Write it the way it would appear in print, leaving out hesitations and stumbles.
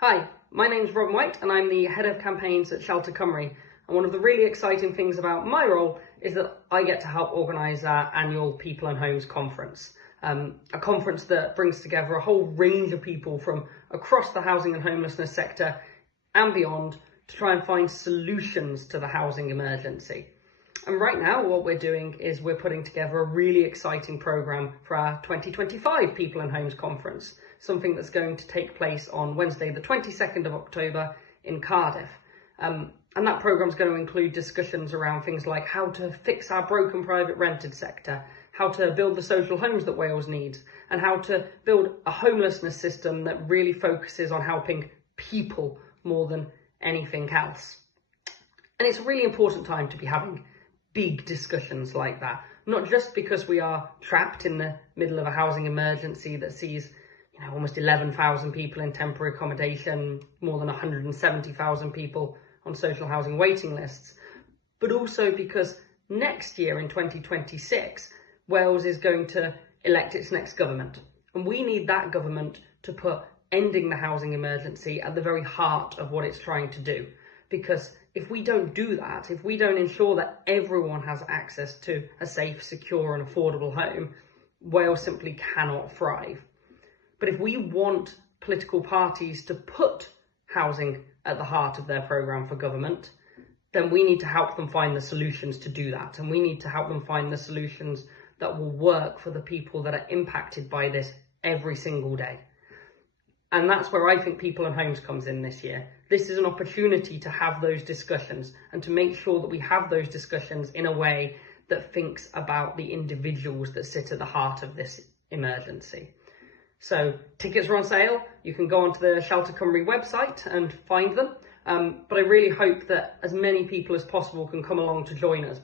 Hi, my name's Mae'n and I'm the Head of Campaigns at Shelter Cymru. And one of the really exciting things about my role is that I get to help organise our annual People and Homes conference. A conference that brings together a whole range of people from across the housing and homelessness sector and beyond to try and find solutions to the housing emergency. And right now what we're doing is we're putting together a really exciting programme for our 2025 People and Homes conference, something that's going to take place on Wednesday the 22nd of October in Cardiff. And that programme is going to include discussions around things like how to fix our broken private rented sector, how to build the social homes that Wales needs, and how to build a homelessness system that really focuses on helping people more than anything else. And it's a really important time to be having big discussions like that, not just because we are trapped in the middle of a housing emergency that sees almost 11,000 people in temporary accommodation, more than 170,000 people on social housing waiting lists, but also because next year in 2026, Wales is going to elect its next government. And we need that government to put ending the housing emergency at the very heart of what it's trying to do. Because if we don't do that, if we don't ensure that everyone has access to a safe, secure and affordable home, Wales simply cannot thrive. But if we want political parties to put housing at the heart of their programme for government, then we need to help them find the solutions to do that. And we need to help them find the solutions that will work for the people that are impacted by this every single day. And that's where I think People and Homes comes in this year. This is an opportunity to have those discussions and to make sure that we have those discussions in a way that thinks about the individuals that sit at the heart of this emergency. So tickets are on sale. You can go onto the Shelter Cymru website and find them. But I really hope that as many people as possible can come along to join us.